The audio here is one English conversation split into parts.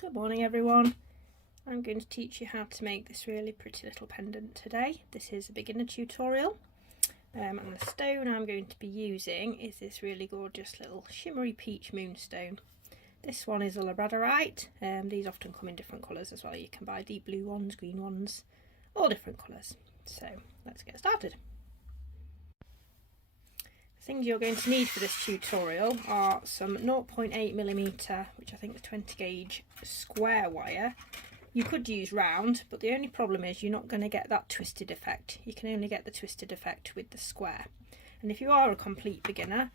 Good morning everyone. I'm going to teach you how to make this really pretty little pendant today. This is a beginner tutorial and the stone I'm going to be using is this really gorgeous little shimmery peach moonstone. This one is a labradorite. These often come in different colours as well. You can buy deep blue ones, green ones, all different colours. So let's get started. Things you're going to need for this tutorial are some 0.8mm, which I think is 20 gauge square wire. You could use round, but the only problem is you're not going to get that twisted effect. You can only get the twisted effect with the square. And if you are a complete beginner,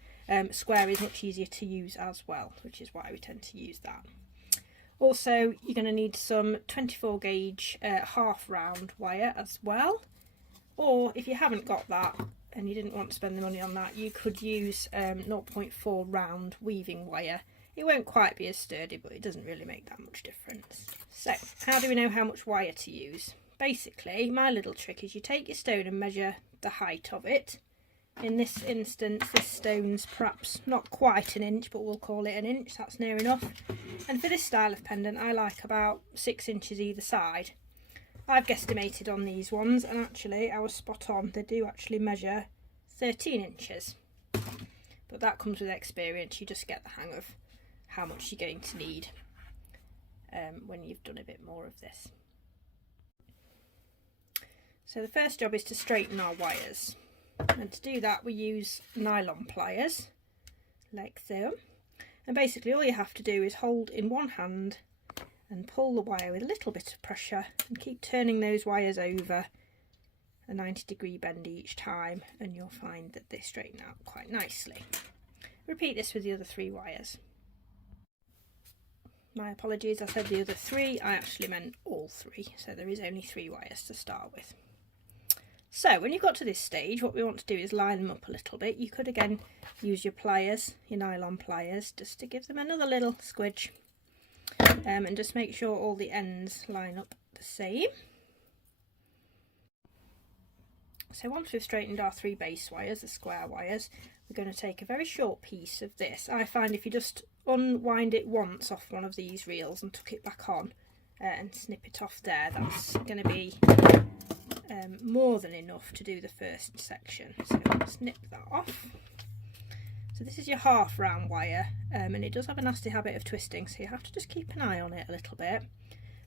square is much easier to use as well, which is why we tend to use that. Also, you're going to need some 24 gauge half round wire as well. Or if you haven't got that, and you didn't want to spend the money on that, you could use 0.4 round weaving wire. It won't quite be as sturdy, but it doesn't really make that much difference. So, how do we know how much wire to use? Basically, my little trick is you take your stone and measure the height of it. In this instance, this stone's perhaps not quite an inch, but we'll call it an inch, that's near enough. And for this style of pendant, I like about 6 inches either side. I've guesstimated on these ones, and actually I was spot on. They do actually measure 13 inches, but that comes with experience. You just get the hang of how much you're going to need when you've done a bit more of this. So the first job is to straighten our wires, and to do that we use nylon pliers like so, and basically all you have to do is hold in one hand and pull the wire with a little bit of pressure and keep turning those wires over a 90-degree bend each time, and you'll find that they straighten out quite nicely. Repeat this with the other 3 wires. My apologies, I said the other 3, I actually meant all 3, so there is only 3 wires to start with. So when you've got to this stage, what we want to do is line them up a little bit. You could again use your pliers, your nylon pliers, just to give them another little squidge. And just make sure all the ends line up the same. So once we've straightened our 3 base wires, the square wires, we're going to take a very short piece of this. I find if you just unwind it once off one of these reels and tuck it back on and snip it off there, that's going to be more than enough to do the first section. So snip that off. So this is your half round wire, and it does have a nasty habit of twisting, so you have to just keep an eye on it a little bit.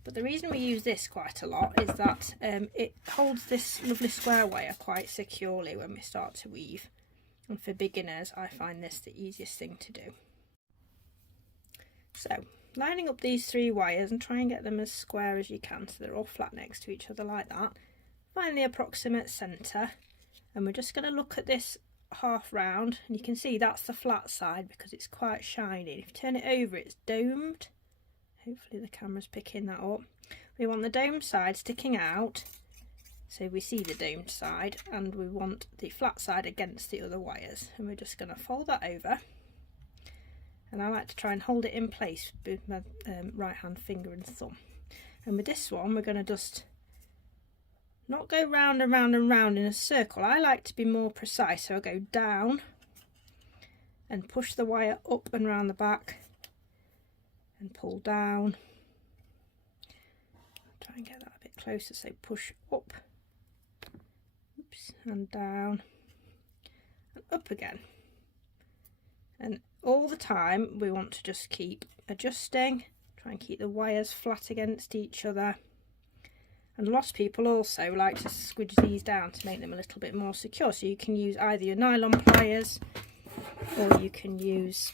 But the reason we use this quite a lot is that it holds this lovely square wire quite securely when we start to weave. And for beginners, I find this the easiest thing to do. So, lining up these 3 wires and try and get them as square as you can so they're all flat next to each other like that. Find the approximate centre, and we're just going to look at this half round, and you can see that's the flat side because it's quite shiny. If you turn it over, it's domed. Hopefully the camera's picking that up. We want the domed side sticking out so we see the domed side, and we want the flat side against the other wires, and we're just going to fold that over, and I like to try and hold it in place with my right hand finger and thumb. And with this one we're going to just not go round and round and round in a circle. I like to be more precise, so I go down and push the wire up and round the back and pull down. Try and get that a bit closer, so push up, oops, and down and up again. And all the time we want to just keep adjusting, try and keep the wires flat against each other. And a lot of people also like to squidge these down to make them a little bit more secure. So you can use either your nylon pliers or you can use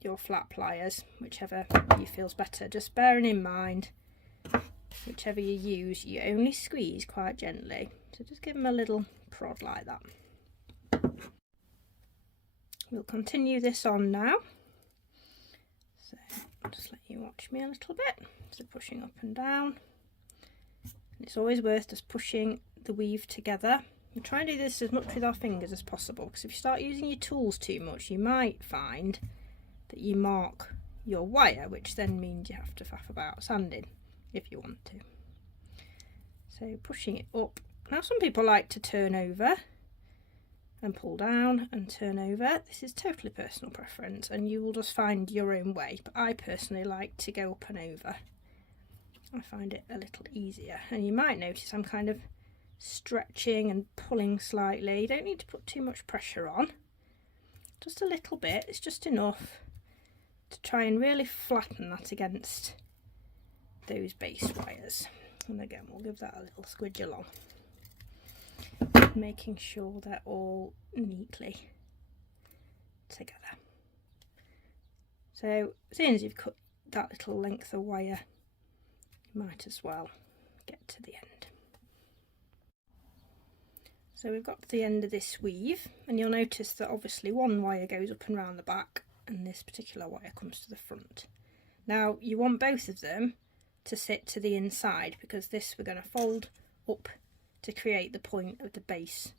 your flat pliers, whichever you feels better. Just bearing in mind, whichever you use, you only squeeze quite gently. So just give them a little prod like that. We'll continue this on now. So I'll just let you watch me a little bit. So pushing up and down. It's always worth just pushing the weave together. We try and do this as much with our fingers as possible, because if you start using your tools too much, you might find that you mark your wire, which then means you have to faff about sanding if you want to. So pushing it up. Now some people like to turn over and pull down and turn over. This is totally personal preference, and you will just find your own way, but I personally like to go up and over I find it a little easier. And you might notice I'm kind of stretching and pulling slightly. You don't need to put too much pressure on, just a little bit. It's just enough to try and really flatten that against those base wires. And again, we'll give that a little squidge along, making sure they're all neatly together. So as soon as you've cut that little length of wire, you might as well get to the end. So we've got to the end of this weave, and you'll notice that obviously one wire goes up and round the back and this particular wire comes to the front. Now you want both of them to sit to the inside, because this we're going to fold up to create the point of the base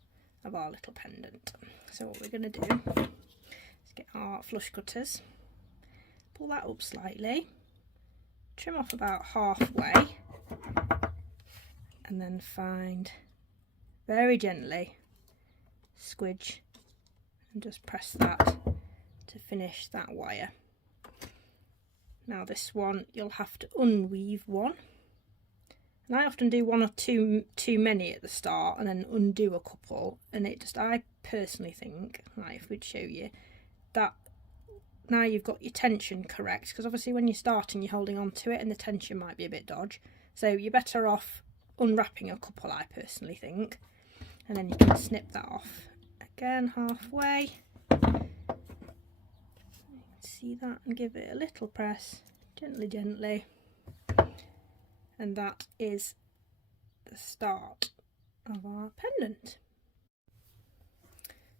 of our little pendant. So what we're going to do is get our flush cutters, pull that up slightly, trim off about halfway, and then find, very gently squidge and just press that to finish that wire. Now this one you'll have to unweave one, and I often do one or two too many at the start and then undo a couple, and it just, I personally think, like if we'd show you that, now you've got your tension correct, because obviously when you're starting you're holding on to it and the tension might be a bit dodge, so you're better off unwrapping a couple, I personally think, and then you can snip that off again halfway. See that, and give it a little press, gently, and that is the start of our pendant.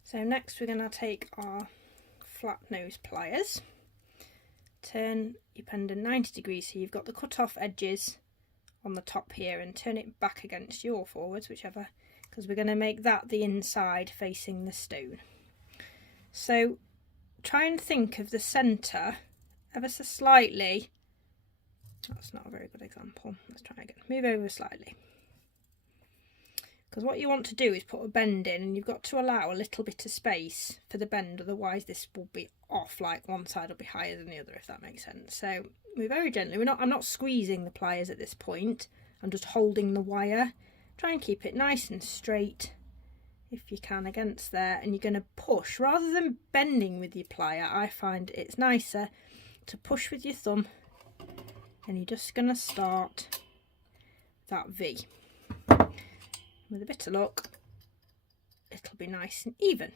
So next we're going to take our flat nose pliers, turn your pendant 90 degrees so you've got the cut off edges on the top here, and turn it back against you or forwards, whichever, because we're going to make that the inside facing the stone. So try and think of the centre ever so slightly. That's not a very good example. Let's try again. Move over slightly. Because what you want to do is put a bend in, and you've got to allow a little bit of space for the bend, otherwise this will be off, like one side will be higher than the other, if that makes sense. So move very gently. I'm not squeezing the pliers at this point. I'm just holding the wire. Try and keep it nice and straight if you can against there, and you're going to push rather than bending with your plier. I find it's nicer to push with your thumb, and you're just going to start that V. With a bit of luck it'll be nice and even.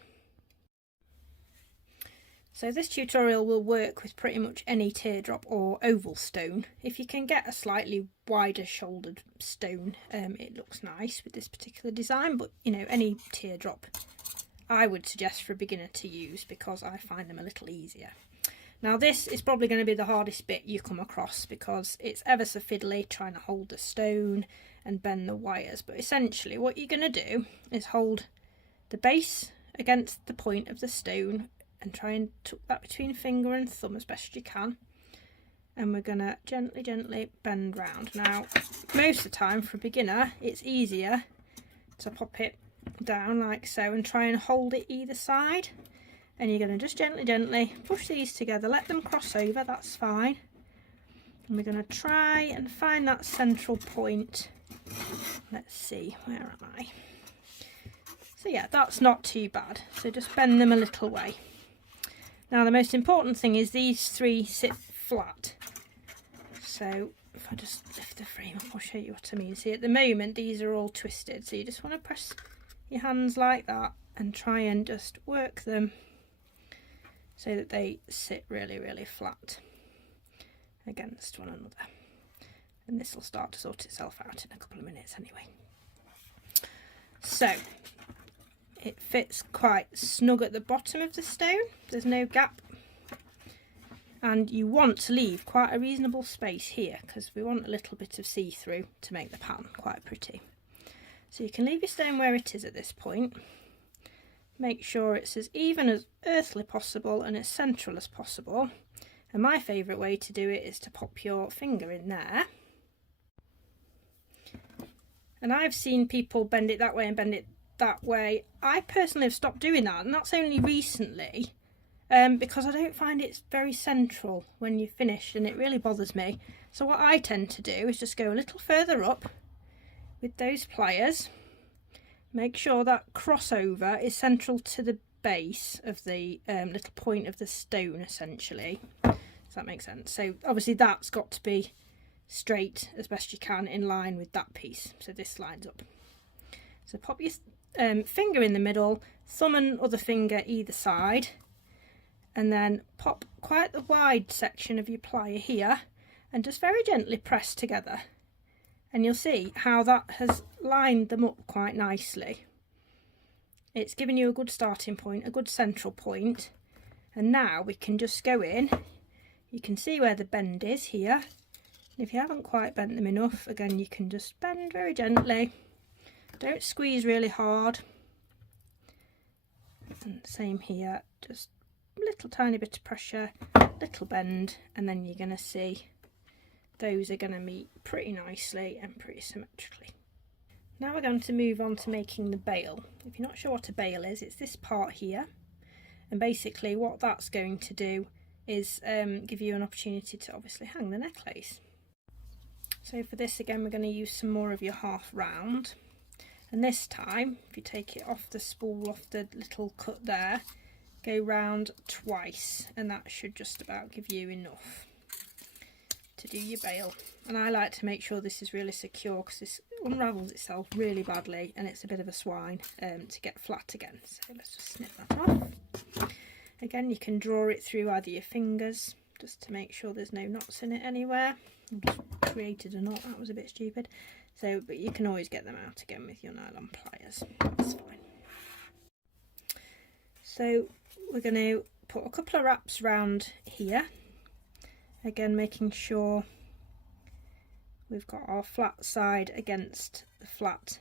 So this tutorial will work with pretty much any teardrop or oval stone. If you can get a slightly wider shouldered stone, it looks nice with this particular design, but you know, any teardrop I would suggest for a beginner to use, because I find them a little easier. Now this is probably going to be the hardest bit you come across, because it's ever so fiddly trying to hold the stone and bend the wires, but essentially what you're going to do is hold the base against the point of the stone and try and tuck that between finger and thumb as best you can, and we're going to gently bend round. Now most of the time for a beginner it's easier to pop it down like so and try and hold it either side, and you're going to just gently push these together, let them cross over, that's fine, and we're going to try and find that central point. Let's see, where am I? So yeah, that's not too bad, so just bend them a little way. Now the most important thing is these three sit flat. So if I just lift the frame up, I'll show you what I mean. See, at the moment these are all twisted, so you just want to press your hands like that and try and just work them so that they sit really flat against one another. And this will start to sort itself out in a couple of minutes anyway. So it fits quite snug at the bottom of the stone, there's no gap, and you want to leave quite a reasonable space here because we want a little bit of see-through to make the pattern quite pretty. So you can leave your stone where it is at this point, make sure it's as even as earthly possible and as central as possible, and my favourite way to do it is to pop your finger in there. And I've seen people bend it that way and bend it that way. I personally have stopped doing that, and that's only recently, because I don't find it's very central when you're finished, and it really bothers me. So what I tend to do is just go a little further up with those pliers, make sure that crossover is central to the base of the little point of the stone, essentially. Does that make sense? So obviously that's got to be straight as best you can, in line with that piece, so this lines up. So pop your finger in the middle, thumb and other finger either side, and then pop quite the wide section of your plier here and just very gently press together, and you'll see how that has lined them up quite nicely. It's given you a good starting point, a good central point, and now we can just go in. You can see where the bend is here. If you haven't quite bent them enough, again, you can just bend very gently. Don't squeeze really hard. And same here, just a little tiny bit of pressure, little bend, and then you're going to see those are going to meet pretty nicely and pretty symmetrically. Now we're going to move on to making the bail. If you're not sure what a bail is, it's this part here. And basically what that's going to do is give you an opportunity to obviously hang the necklace. So for this, again, we're going to use some more of your half round, and this time if you take it off the spool, off the little cut there, go round twice, and that should just about give you enough to do your bail. And I like to make sure this is really secure because this unravels itself really badly and it's a bit of a swine to get flat again. So let's just snip that off. Again, you can draw it through either your fingers just to make sure there's no knots in it anywhere. I just created a knot, that was a bit stupid. So, but you can always get them out again with your nylon pliers, that's fine. So we're going to put a couple of wraps round here, again making sure we've got our flat side against the flat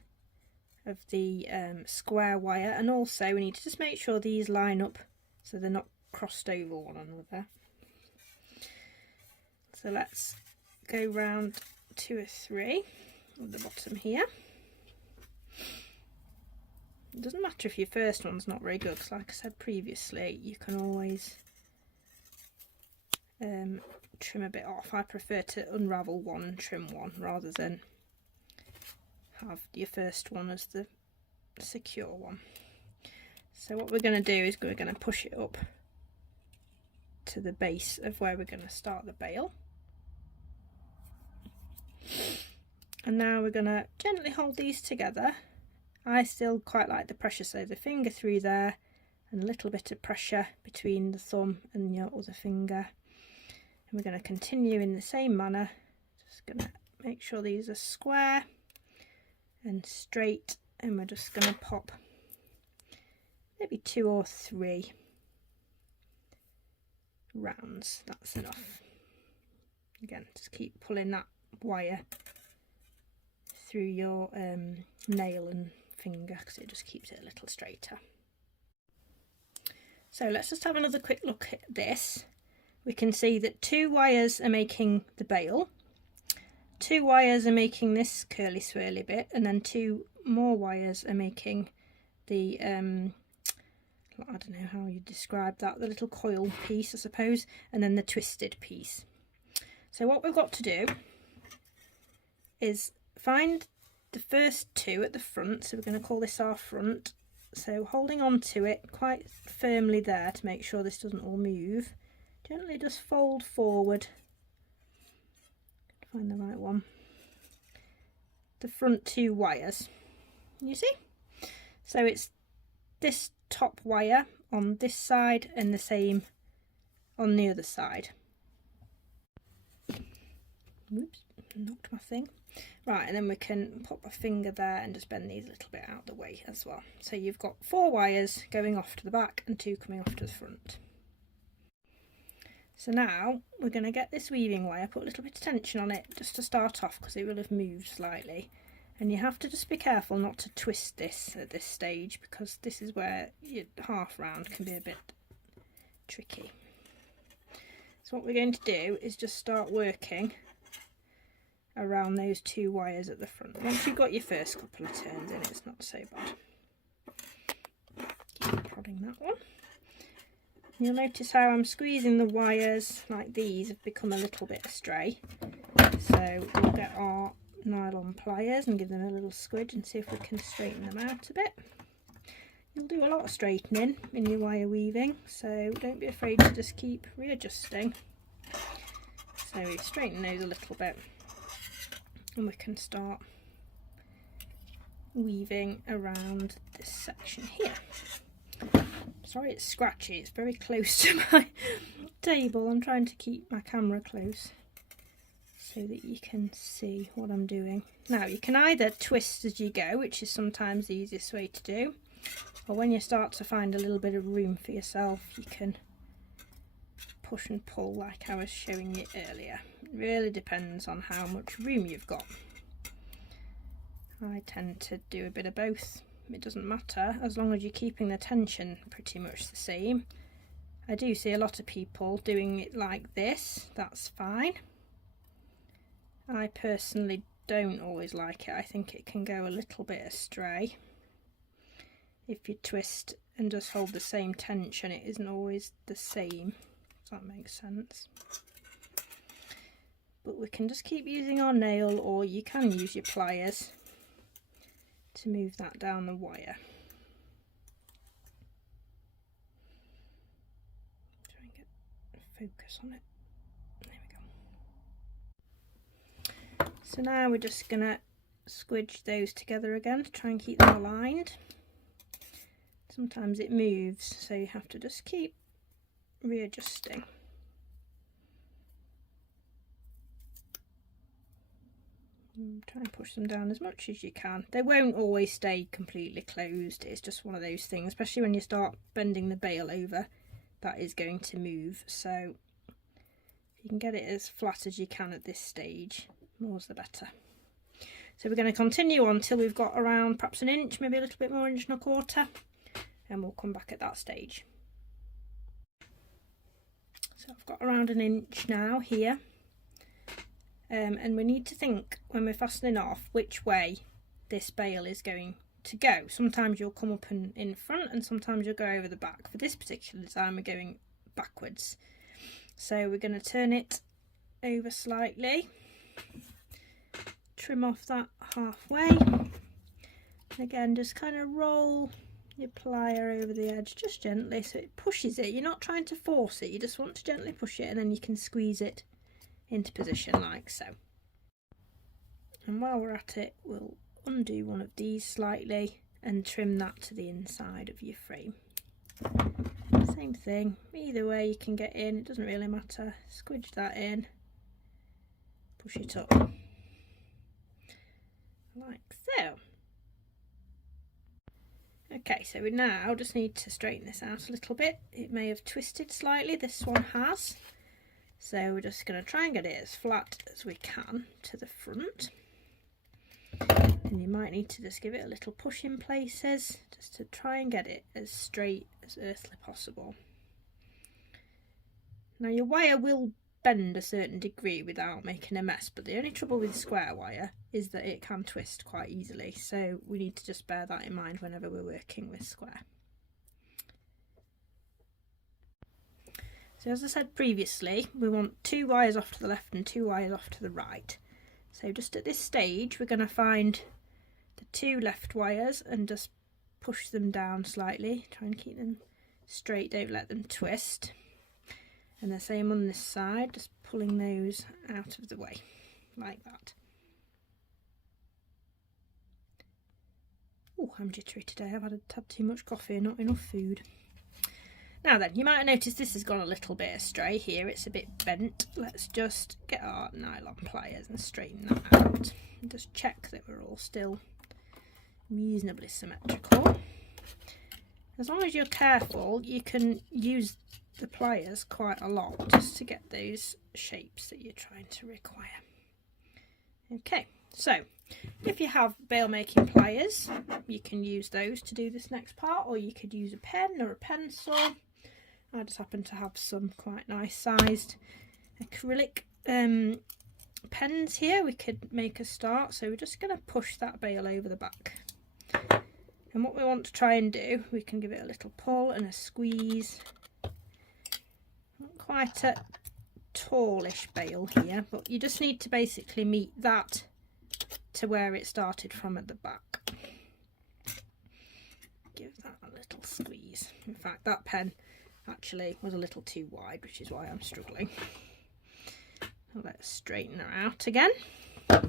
of the square wire, and also we need to just make sure these line up so they're not crossed over one another. So let's go round 2 or 3 at the bottom here. It doesn't matter if your first one's not very good, because like I said previously, you can always trim a bit off. I prefer to unravel one and trim one rather than have your first one as the secure one. So what we're going to do is we're going to push it up to the base of where we're going to start the bail. And now we're going to gently hold these together. I still quite like the pressure, so the finger through there and a little bit of pressure between the thumb and your other finger. And we're going to continue in the same manner. Just going to make sure these are square and straight, and we're just going to pop maybe 2 or 3 rounds. That's enough. Again, just keep pulling that wire through your nail and finger because it just keeps it a little straighter. So let's just have another quick look at this. We can see that 2 wires are making the bail, 2 wires are making this curly swirly bit, and then 2 more wires are making the I don't know how you describe that, the little coil piece I suppose, and then the twisted piece. So what we've got to do is find the first 2 at the front, so we're going to call this our front. So holding on to it quite firmly there to make sure this doesn't all move, gently just fold forward, find the right one, the front 2 wires, you see? So it's this top wire on this side and the same on the other side. Oops, knocked my thing. Right, and then we can pop a finger there and just bend these a little bit out the way as well. So you've got 4 wires going off to the back and 2 coming off to the front. So now we're going to get this weaving wire, put a little bit of tension on it just to start off because it will have moved slightly. And you have to just be careful not to twist this at this stage because this is where your half round can be a bit tricky. So what we're going to do is just start working around those 2 wires at the front. Once you've got your first couple of turns in, it's not so bad. Keep prodding that one. You'll notice how I'm squeezing the wires, like these have become a little bit astray. So we'll get our nylon pliers and give them a little squidge and see if we can straighten them out a bit. You'll do a lot of straightening in your wire weaving, so don't be afraid to just keep readjusting. So we straighten those a little bit and we can start weaving around this section here. Sorry it's scratchy, it's very close to my table. I'm trying to keep my camera close so that you can see what I'm doing. Now you can either twist as you go, which is sometimes the easiest way to do, or when you start to find a little bit of room for yourself, you can push and pull like I was showing you earlier. It really depends on how much room you've got. I tend to do a bit of both. It doesn't matter as long as you're keeping the tension pretty much the same. I do see a lot of people doing it like this, that's fine. I personally don't always like it. I think it can go a little bit astray. If you twist and just hold the same tension, it isn't always the same, if that makes sense. But we can just keep using our nail, or you can use your pliers to move that down the wire. Try and get focus on it. There we go. So now we're just going to squidge those together again to try and keep them aligned. Sometimes it moves, so you have to just keep readjusting. Try and push them down as much as you can. They won't always stay completely closed. It's just one of those things, especially when you start bending the bail over, that is going to move. So if you can get it as flat as you can at this stage, more's the better. So we're going to continue on till we've got around perhaps an inch, maybe a little bit more, 1.25 inches, and we'll come back at that stage. So I've got around an inch now here. And we need to think when we're fastening off which way this bail is going to go. Sometimes you'll come up in front and sometimes you'll go over the back. For this particular design we're going backwards. So we're going to turn it over slightly, trim off that halfway. Again, just kind of roll your plier over the edge just gently so it pushes it. You're not trying to force it, you just want to gently push it, and then you can squeeze it into position like so. And while we're at it, we'll undo one of these slightly and trim that to the inside of your frame. Same thing, either way you can get in, it doesn't really matter. Squidge that in, push it up like so. Okay, so we now just need to straighten this out a little bit. It may have twisted slightly, this one has. So we're just going to try and get it as flat as we can to the front. And you might need to just give it a little push in places, just to try and get it as straight as earthly possible. Now your wire will bend a certain degree without making a mess, but the only trouble with square wire is that it can twist quite easily. So we need to just bear that in mind whenever we're working with square. So as I said previously, we want 2 wires off to the left and 2 wires off to the right. So just at this stage, we're going to find the 2 left wires and just push them down slightly. Try and keep them straight, don't let them twist. And the same on this side, just pulling those out of the way, like that. Oh, I'm jittery today. I've had too much coffee and not enough food. Now then, you might have noticed this has gone a little bit astray here, it's a bit bent. Let's just get our nylon pliers and straighten that out. And just check that we're all still reasonably symmetrical. As long as you're careful, you can use the pliers quite a lot just to get those shapes that you're trying to require. Okay, so if you have bail making pliers, you can use those to do this next part, or you could use a pen or a pencil. I just happen to have some quite nice sized acrylic pens here. We could make a start, so we're just going to push that bail over the back. And what we want to try and do, we can give it a little pull and a squeeze quite a tallish bail here, but you just need to basically meet that to where it started from at the back. Give that a little squeeze. In fact, that pen actually was a little too wide, which is why I'm struggling. Let's straighten her out again. Ugh,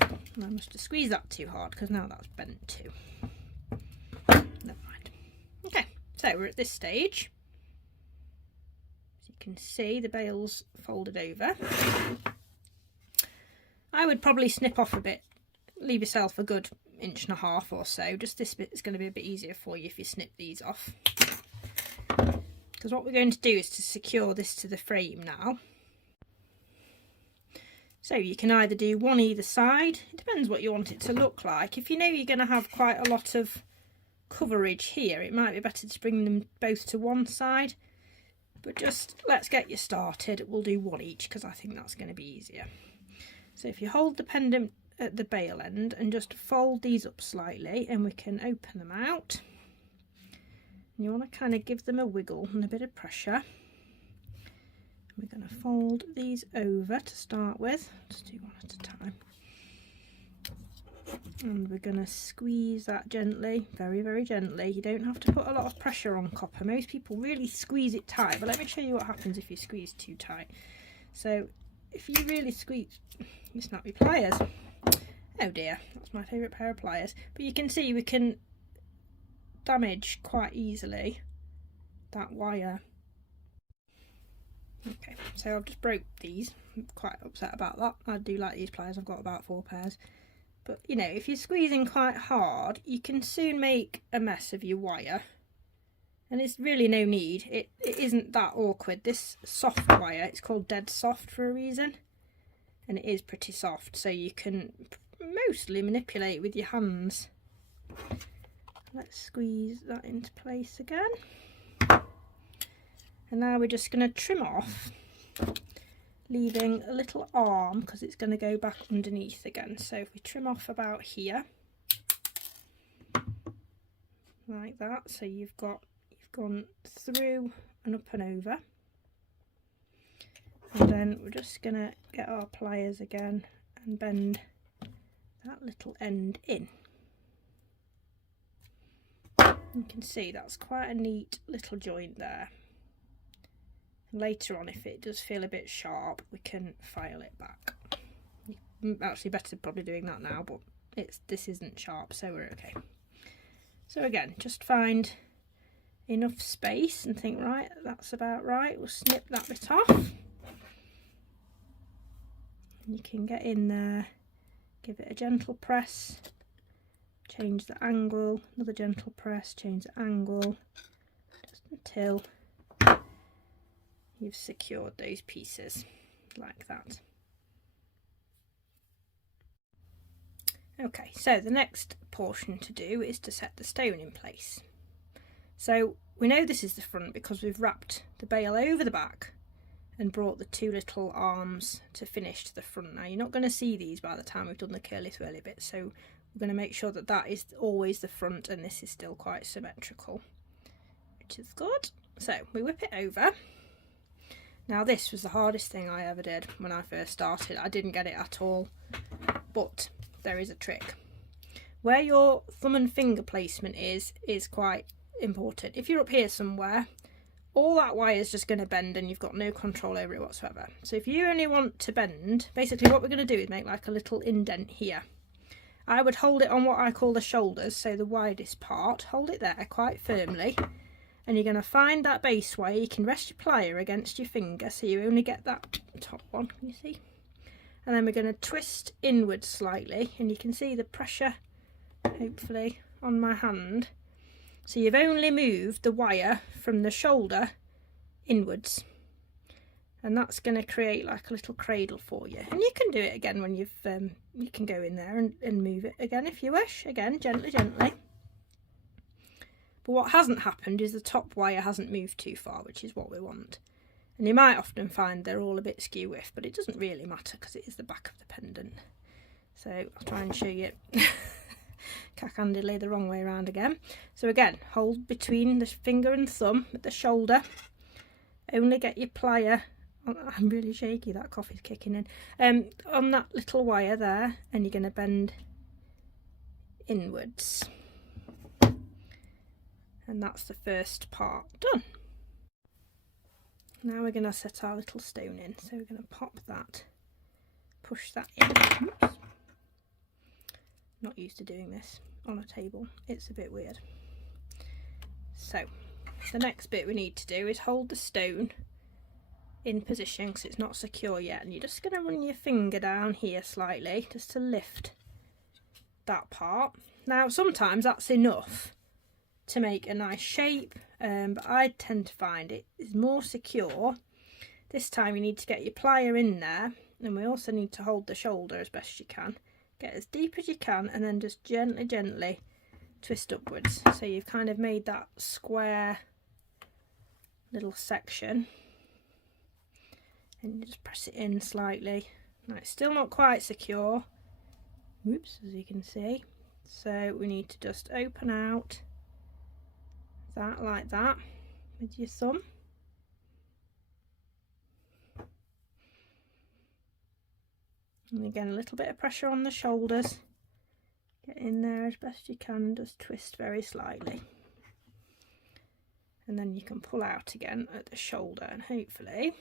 I must have squeezed that too hard because now that's bent too. Never mind. Okay, so we're at this stage. As you can see, the bail's folded over. I would probably snip off a bit, leave yourself a good 1.5 inches or so. Just this bit is going to be a bit easier for you if you snip these off. Because what we're going to do is to secure this to the frame now. So you can either do one either side. It depends what you want it to look like. If you know you're going to have quite a lot of coverage here, it might be better to bring them both to one side. But just let's get you started. We'll do one each because I think that's going to be easier. So if you hold the pendant at the bail end and just fold these up slightly, and we can open them out. And you want to kind of give them a wiggle and a bit of pressure. We're going to fold these over to start with. Just do one at a time. And we're going to squeeze that gently, very, very gently. You don't have to put a lot of pressure on copper. Most people really squeeze it tight, but let me show you what happens if you squeeze too tight. So if you really squeeze, you snap your pliers. Oh dear, that's my favourite pair of pliers. But you can see we can damage quite easily that wire. Okay, so I've just broke these. I'm quite upset about that. I do like these pliers, I've got about 4 pairs. But you know, if you're squeezing quite hard, you can soon make a mess of your wire. And it's really no need. It isn't that awkward. This soft wire, it's called dead soft for a reason. And it is pretty soft, so you can mostly manipulate with your hands. Let's squeeze that into place again. And now we're just going to trim off, leaving a little arm because it's going to go back underneath again. So if we trim off about here, like that, so you've gone through and up and over. And then we're just going to get our pliers again and bend that little end in. You can see that's quite a neat little joint there. Later on, if it does feel a bit sharp, we can file it back. Actually better probably doing that now, but this isn't sharp, so we're okay. So again, just find enough space and think, right, that's about right. We'll snip that bit off. And you can get in there, give it a gentle press, change the angle, another gentle press, change the angle, just until you've secured those pieces like that. Okay, so the next portion to do is to set the stone in place. So we know this is the front because we've wrapped the bail over the back and brought the 2 little arms to finish to the front. Now you're not going to see these by the time we've done the curly swirly bit, so we're going to make sure that that is always the front and this is still quite symmetrical, which is good. So we whip it over. Now this was the hardest thing I ever did when I first started. I didn't get it at all, but there is a trick. Where your thumb and finger placement is quite important. If you're up here somewhere, all that wire is just going to bend and you've got no control over it whatsoever. So if you only want to bend, basically what we're going to do is make like a little indent here. I would hold it on what I call the shoulders, so the widest part. Hold it there quite firmly. And you're going to find that base wire. You can rest your plier against your finger so you only get that top one, can you see? And then we're going to twist inwards slightly and you can see the pressure, hopefully, on my hand. So you've only moved the wire from the shoulder inwards. And that's going to create like a little cradle for you. And you can do it again when you've, you can go in there and move it again if you wish. Again, gently, gently. But what hasn't happened is the top wire hasn't moved too far, which is what we want. And you might often find they're all a bit skew-whiff, but it doesn't really matter because it is the back of the pendant. So I'll try and show you cack-handedly the wrong way around again. So again, hold between the finger and thumb at the shoulder. Only get your plier, I'm really shaky, that coffee's kicking in, on that little wire there, and you're going to bend inwards. And that's the first part done. Now we're going to set our little stone in. So we're going to pop that, push that in. Oops. Not used to doing this on a table, it's a bit weird. So the next bit we need to do is hold the stone in position because it's not secure yet, and you're just going to run your finger down here slightly just to lift that part. Now sometimes that's enough to make a nice shape, but I tend to find it is more secure. This time you need to get your plier in there, and we also need to hold the shoulder as best you can. Get as deep as you can, and then just gently twist upwards, so you've kind of made that square little section, and you just press it in slightly. Now it's still not quite secure, whoops, as you can see, so we need to just open out that like that with your thumb, and again a little bit of pressure on the shoulders, get in there as best you can, just twist very slightly, and then you can pull out again at the shoulder, and hopefully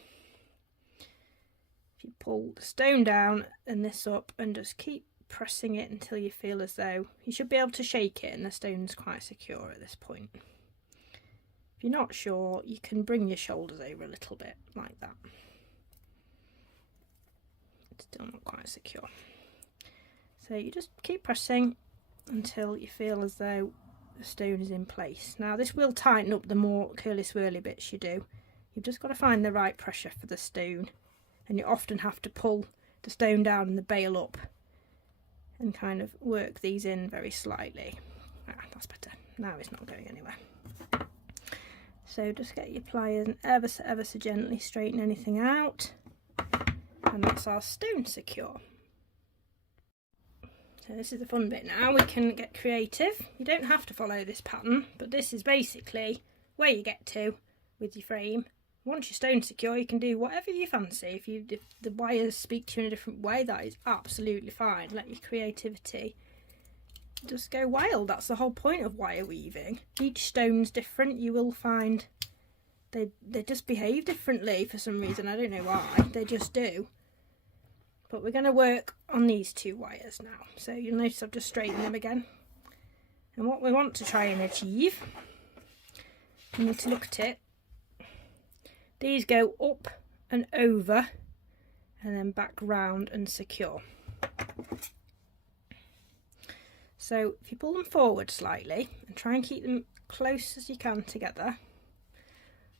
if you pull the stone down and this up and just keep pressing it until you feel as though you should be able to shake it and the stone's quite secure at this point. If you're not sure, you can bring your shoulders over a little bit like that. It's still not quite secure. So you just keep pressing until you feel as though the stone is in place. Now this will tighten up the more curly swirly bits you do. You've just got to find the right pressure for the stone, and you often have to pull the stone down and the bail up and kind of work these in very slightly. That's better. Now it's not going anywhere. So just get your pliers and ever so gently straighten anything out, and that's our stone secure. So this is the fun bit now, we can get creative. You don't have to follow this pattern, but this is basically where you get to with your frame. Once your stone's secure, you can do whatever you fancy. If the wires speak to you in a different way, that is absolutely fine. Let your creativity just go wild. That's the whole point of wire weaving. Each stone's different. You will find they just behave differently for some reason. I don't know why, they just do. But we're going to work on these two wires now. So you'll notice I've just straightened them again. And what we want to try and achieve, you need to look at it. These go up and over and then back round and secure. So if you pull them forward slightly and try and keep them close as you can together,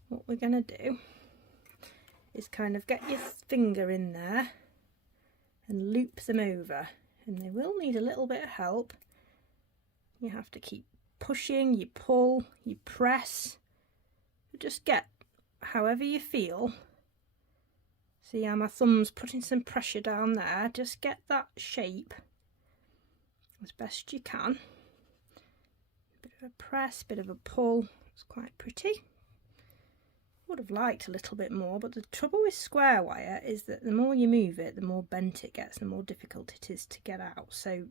what we're going to do is kind of get your finger in there and loop them over, and they will need a little bit of help. You have to keep pushing, you pull, you press, just get however you feel. See how my thumb's putting some pressure down there, just get that shape as best you can. Bit of a press, bit of a pull, it's quite pretty. Would have liked a little bit more, but the trouble with square wire is that the more you move it, the more bent it gets, the more difficult it is to get out. So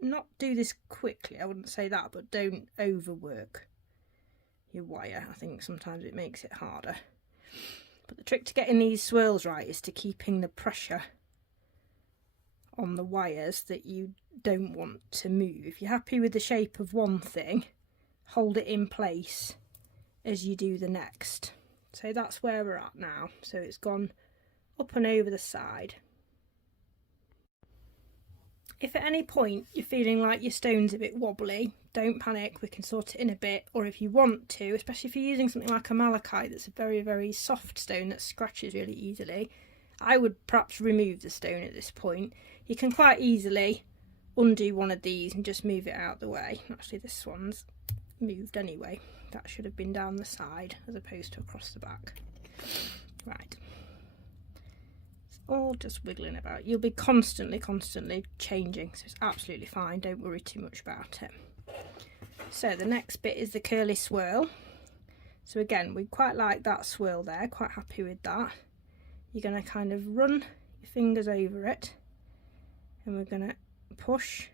not do this quickly, I wouldn't say that, but don't overwork your wire. I think sometimes it makes it harder. But the trick to getting these swirls right is to keeping the pressure on the wires that you don't want to move. If you're happy with the shape of one thing, hold it in place as you do the next. So that's where we're at now. So it's gone up and over the side. If at any point you're feeling like your stone's a bit wobbly, don't panic, we can sort it in a bit. Or if you want to, especially if you're using something like a malachite that's a very soft stone that scratches really easily, I would perhaps remove the stone at this point. You can quite easily undo one of these and just move it out the way. Actually this one's moved anyway. That should have been down the side as opposed to across the back. Right, all just wiggling about. You'll be constantly changing, so it's absolutely fine, don't worry too much about it. So the next bit is the curly swirl. So again, we quite like that swirl there, quite happy with that. You're going to kind of run your fingers over it, and we're going to push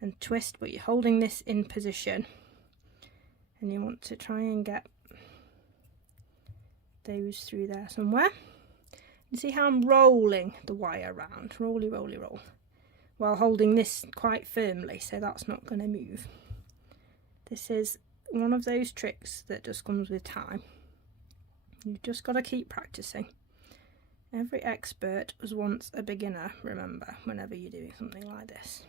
and twist, but you're holding this in position, and you want to try and get those through there somewhere. You see how I'm rolling the wire around, roll, while holding this quite firmly, so that's not going to move. This is one of those tricks that just comes with time. You've just got to keep practicing. Every expert was once a beginner, remember, whenever you're doing something like this.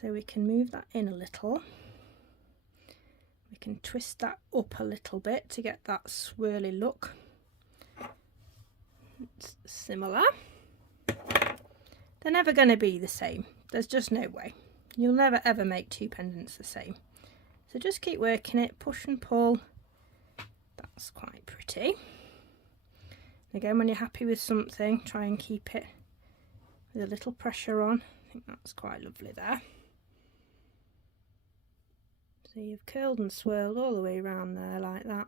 So we can move that in a little. We can twist that up a little bit to get that swirly look. It's similar. They're never going to be the same. There's just no way. You'll never ever make two pendants the same. So just keep working it, push and pull. That's quite pretty. Again, when you're happy with something, try and keep it with a little pressure on. I think that's quite lovely there. So you've curled and swirled all the way around there like that.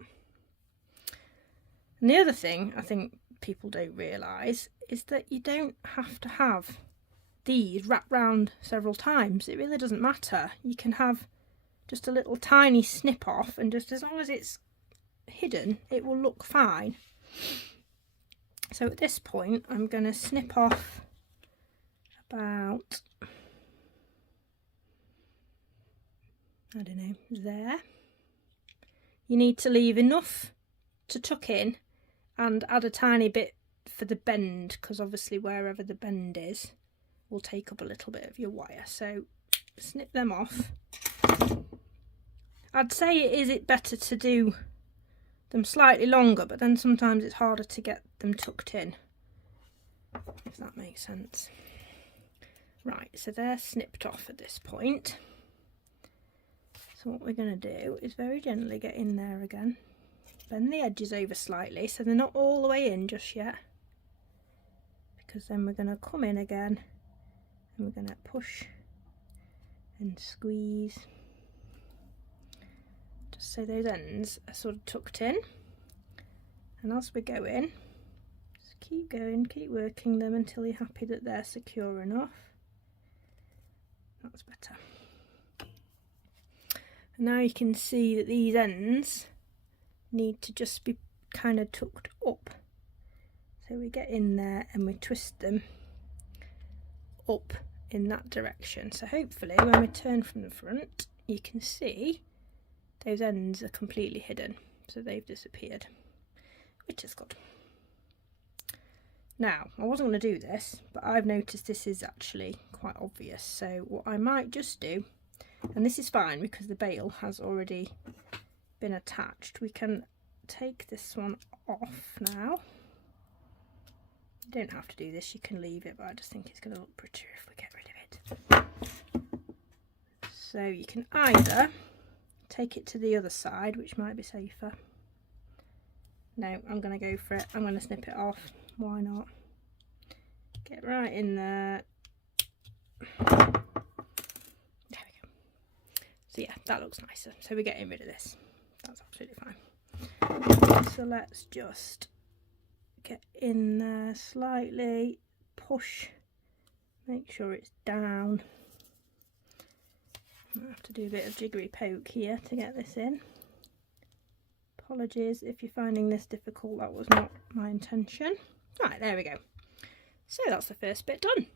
And the other thing I think people don't realise is that you don't have to have these wrapped round several times. It really doesn't matter. You can have just a little tiny snip off, and just as long as it's hidden, it will look fine. So at this point, I'm going to snip off about, I don't know, there. You need to leave enough to tuck in and add a tiny bit for the bend, because obviously wherever the bend is will take up a little bit of your wire. So snip them off. I'd say is it better to do them slightly longer, but then sometimes it's harder to get them tucked in, if that makes sense. Right, so they're snipped off at this point. So what we're going to do is very gently get in there again. Bend the edges over slightly so they're not all the way in just yet, because then we're going to come in again and we're going to push and squeeze, just so those ends are sort of tucked in. And as we go in, just keep going, keep working them until you're happy that they're secure enough. That's better. And now you can see that these ends need to just be kind of tucked up. So we get in there and we twist them up in that direction. So hopefully when we turn from the front, you can see those ends are completely hidden. So they've disappeared, which is good. Now, I wasn't going to do this, but I've noticed this is actually quite obvious. So what I might just do, and this is fine because the bail has already been attached, we can take this one off now. You don't have to do this, you can leave it, but I just think it's going to look prettier if we get rid of it. So you can either take it to the other side, which might be safer. No, I'm going to go for it. I'm going to snip it off. Why not? Get right in there. There we go. So yeah, that looks nicer. So we're getting rid of this. That's absolutely fine. So let's just get in there slightly, push, make sure it's down. I have to do a bit of jiggery poke here to get this in. Apologies if you're finding this difficult, that was not my intention. Right, there we go. So that's the first bit done.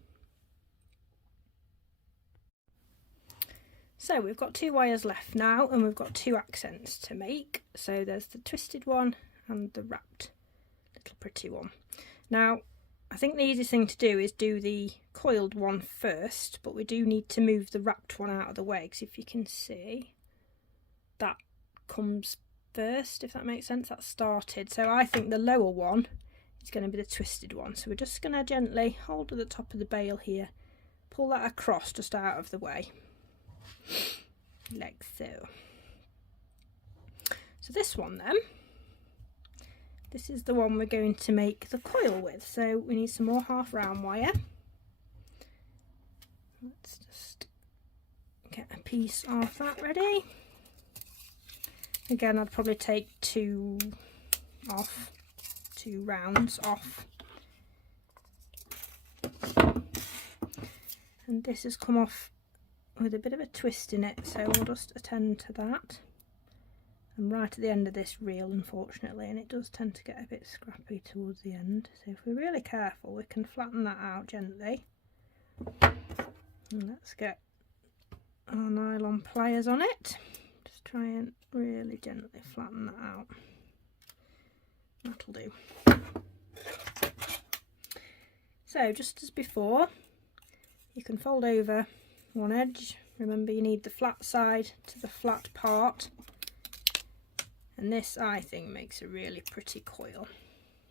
So we've got 2 wires left now, and we've got 2 accents to make. So there's the twisted one and the wrapped little pretty one. Now I think the easiest thing to do is do the coiled one first, but we do need to move the wrapped one out of the way, because if you can see, that comes first, if that makes sense. That started. So I think the lower one is going to be the twisted one. So we're just going to gently hold at the top of the bail here, pull that across just out of the way, like so. So this one then, this is the one we're going to make the coil with. So we need some more half round wire. Let's just get a piece of that ready. Again, I'd probably take two rounds off. And this has come off with a bit of a twist in it, so we'll just attend to that. I'm right at the end of this reel, unfortunately, and it does tend to get a bit scrappy towards the end. So if we're really careful, we can flatten that out gently. And let's get our nylon pliers on it. Just try and really gently flatten that out. That'll do. So just as before, you can fold over one edge. Remember, you need the flat side to the flat part. And this, I think, makes a really pretty coil.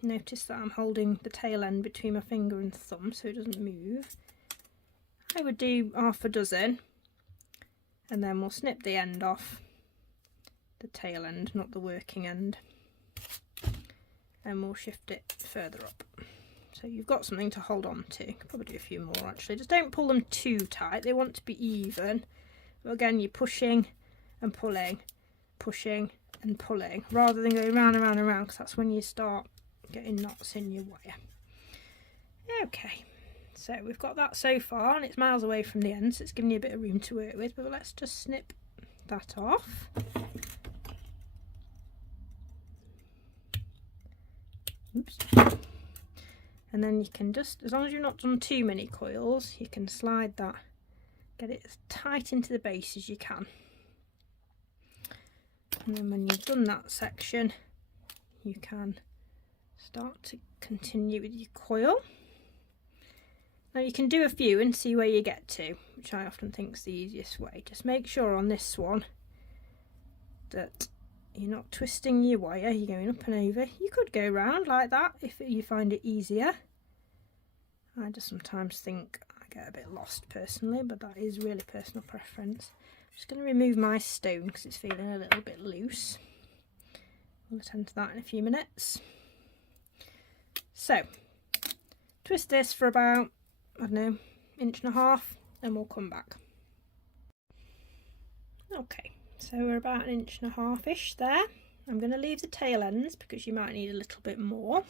Notice that I'm holding the tail end between my finger and thumb so it doesn't move. I would do half a dozen, and then we'll snip the end off, the tail end, not the working end, and we'll shift it further up. So you've got something to hold on to. Could probably do a few more actually. Just don't pull them too tight. They want to be even. But again, you're pushing and pulling, pushing and pulling, rather than going round and round and round, because that's when you start getting knots in your wire. Okay, so we've got that so far, and it's miles away from the end, so it's giving you a bit of room to work with. But let's just snip that off. Oops. And then you can just, as long as you've not done too many coils, you can slide that, get it as tight into the base as you can. And then when you've done that section, you can start to continue with your coil. Now you can do a few and see where you get to, which I often think is the easiest way. Just make sure on this one that you're not twisting your wire, you're going up and over. You could go round like that if you find it easier. I just sometimes think I get a bit lost personally, but that is really personal preference. I'm just going to remove my stone because it's feeling a little bit loose. We'll attend to that in a few minutes. So, twist this for about, I don't know, inch and a half, and we'll come back. Okay, so we're about an inch and a half-ish there. I'm going to leave the tail ends because you might need a little bit more.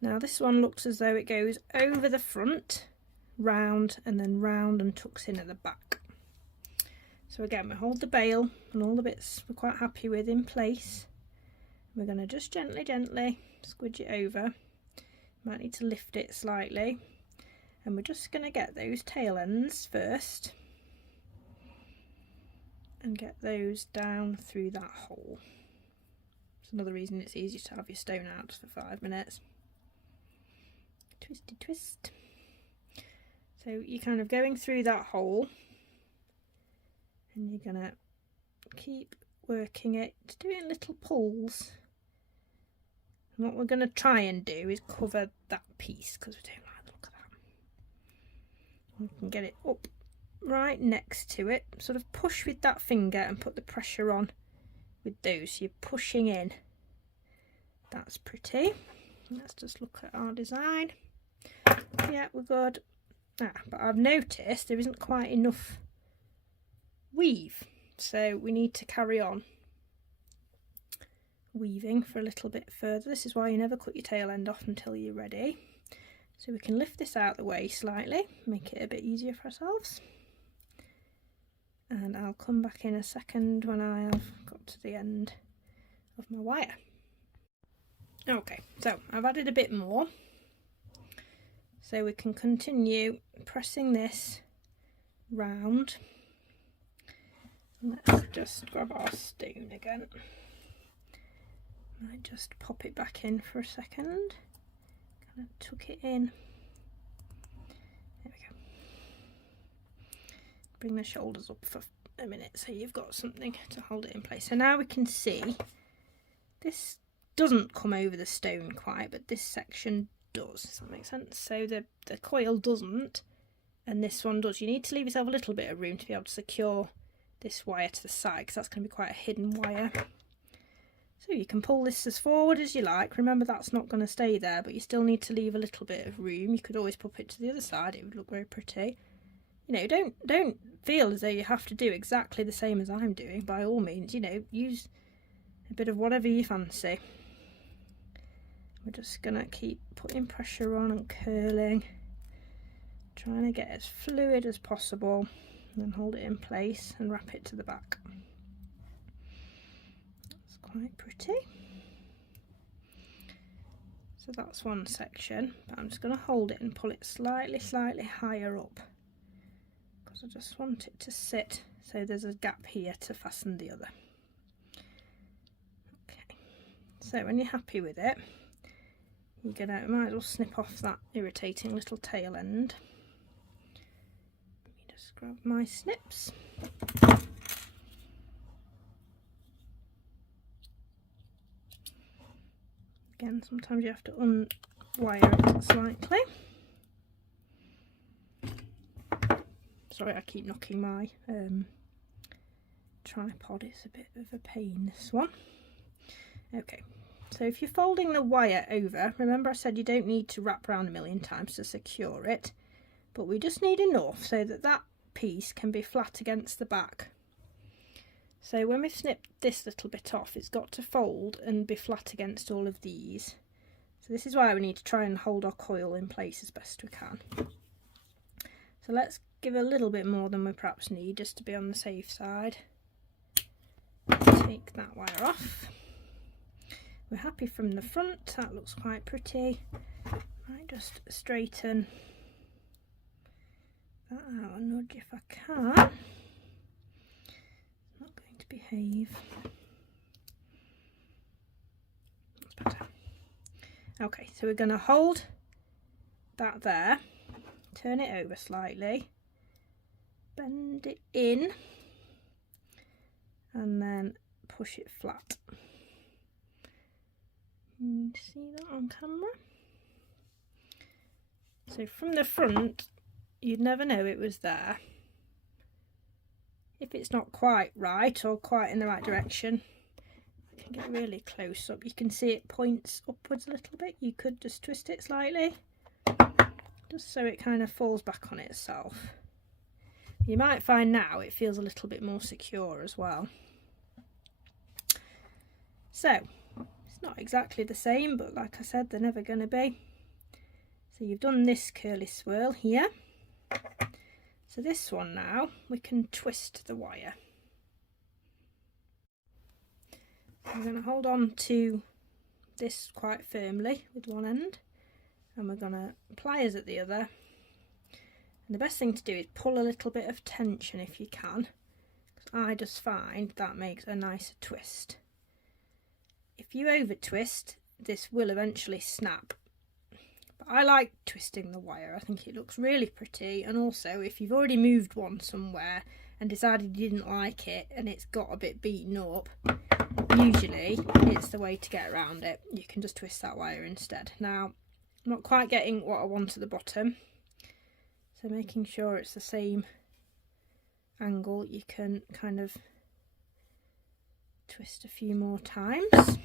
Now this one looks as though it goes over the front, round, and then round and tucks in at the back. So again, we hold the bail and all the bits we're quite happy with in place. We're going to just gently squidge it over. Might need to lift it slightly. And we're just going to get those tail ends first and get those down through that hole. It's another reason it's easy to have your stone out for 5 minutes. Twisty twist. So you're kind of going through that hole and you're going to keep working it, doing little pulls. And what we're going to try and do is cover that piece because we don't like the look of that. We can get it up right next to it, sort of push with that finger and put the pressure on with those. So you're pushing in. That's pretty. Let's just look at our design. Yeah, we're good. But I've noticed there isn't quite enough weave, so we need to carry on weaving for a little bit further. This is why you never cut your tail end off until you're ready. So we can lift this out the way slightly, make it a bit easier for ourselves. And I'll come back in a second when I have got to the end of my wire. Okay, so I've added a bit more. So we can continue pressing this round. Let's just grab our stone again. Might just pop it back in for a second. Kind of tuck it in. There we go. Bring the shoulders up for a minute so you've got something to hold it in place. So now we can see this doesn't come over the stone quite, but this section does. Does that make sense? So the coil doesn't, and this one does. You need to leave yourself a little bit of room to be able to secure this wire to the side because that's going to be quite a hidden wire. So you can pull this as forward as you like. Remember, that's not going to stay there, but you still need to leave a little bit of room. You could always pop it to the other side. It would look very pretty. You know, don't feel as though you have to do exactly the same as I'm doing. By all means, you know, use a bit of whatever you fancy. We're just going to keep putting pressure on and curling, trying to get as fluid as possible, and then hold it in place and wrap it to the back. That's quite pretty. So that's one section, but I'm just going to hold it and pull it slightly higher up, because I just want it to sit so there's a gap here to fasten the other. Okay, so when you're happy with it, you might as well snip off that irritating little tail end. Let me just grab my snips. Again, sometimes you have to unwire it slightly. Sorry, I keep knocking my tripod. It's a bit of a pain, this one. Okay. So if you're folding the wire over, remember I said you don't need to wrap around a million times to secure it, but we just need enough so that that piece can be flat against the back. So when we've snipped this little bit off, it's got to fold and be flat against all of these. So this is why we need to try and hold our coil in place as best we can. So let's give a little bit more than we perhaps need, just to be on the safe side. Take that wire off. We're happy from the front, that looks quite pretty. Might just straighten that out a nudge if I can. It's not going to behave. That's better. Okay, so we're going to hold that there, turn it over slightly, bend it in, and then push it flat. You see that on camera? So from the front, you'd never know it was there. If it's not quite right or quite in the right direction, I can get really close up. You can see it points upwards a little bit. You could just twist it slightly, just so it kind of falls back on itself. You might find now it feels a little bit more secure as well. So, not exactly the same, but like I said, they're never going to be. So you've done this curly swirl here. So this one now, we can twist the wire. I'm going to hold on to this quite firmly with one end, and we're going to pliers at the other. And the best thing to do is pull a little bit of tension if you can, because I just find that makes a nicer twist. If you over twist, this will eventually snap. But I like twisting the wire. I think it looks really pretty, and also if you've already moved one somewhere and decided you didn't like it and it's got a bit beaten up, usually it's the way to get around it. You can just twist that wire instead. Now, I'm not quite getting what I want at the bottom, so making sure it's the same angle, you can kind of twist a few more times.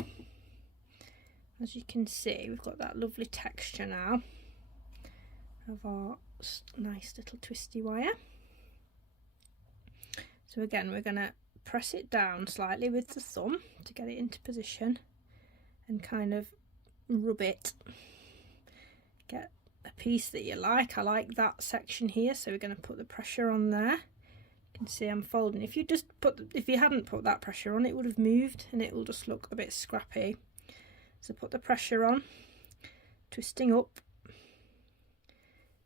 As you can see, we've got that lovely texture now of our nice little twisty wire. So again, we're going to press it down slightly with the thumb to get it into position and kind of rub it. Get a piece that you like. I like that section here, so we're going to put the pressure on there. You can see I'm folding. If you hadn't put that pressure on, it would have moved and it will just look a bit scrappy. So put the pressure on, twisting up,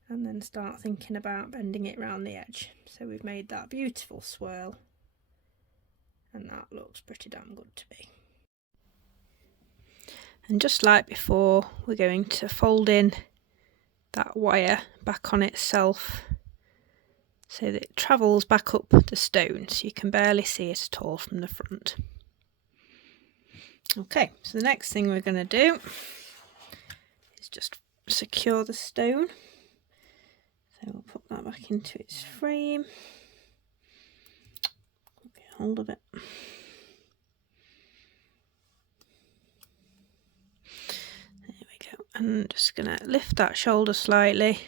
and then start thinking about bending it around the edge. So we've made that beautiful swirl, and that looks pretty damn good to me. And just like before, we're going to fold in that wire back on itself so that it travels back up the stone, so you can barely see it at all from the front. Okay, so the next thing we're going to do is just secure the stone. So we'll put that back into its frame. Get hold of it. And I'm just going to lift that shoulder slightly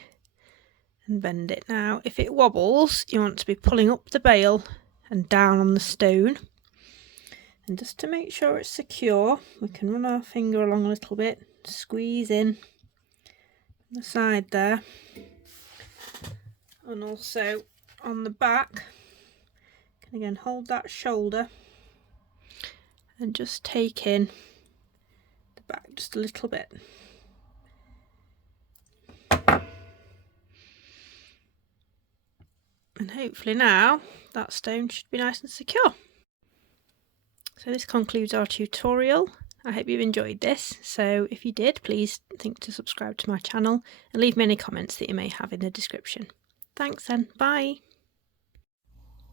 and bend it. Now, if it wobbles, you want to be pulling up the bail and down on the stone. And just to make sure it's secure, we can run our finger along a little bit, squeeze in the side there, and also on the back. Can again hold that shoulder and just take in the back just a little bit. And hopefully now that stone should be nice and secure. So this concludes our tutorial. I hope you've enjoyed this. So if you did, please think to subscribe to my channel and leave me any comments that you may have in the description. Thanks then, bye!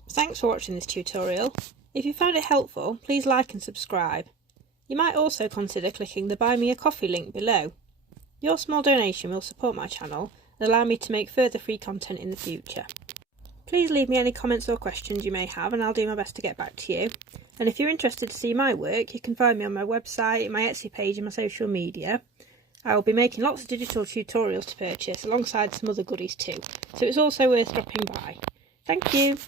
Thanks for watching this tutorial. If you found it helpful, please like and subscribe. You might also consider clicking the Buy Me a Coffee link below. Your small donation will support my channel and allow me to make further free content in the future. Please leave me any comments or questions you may have and I'll do my best to get back to you. And if you're interested to see my work, you can find me on my website, my Etsy page and my social media. I will be making lots of digital tutorials to purchase alongside some other goodies too, so it's also worth dropping by. Thank you!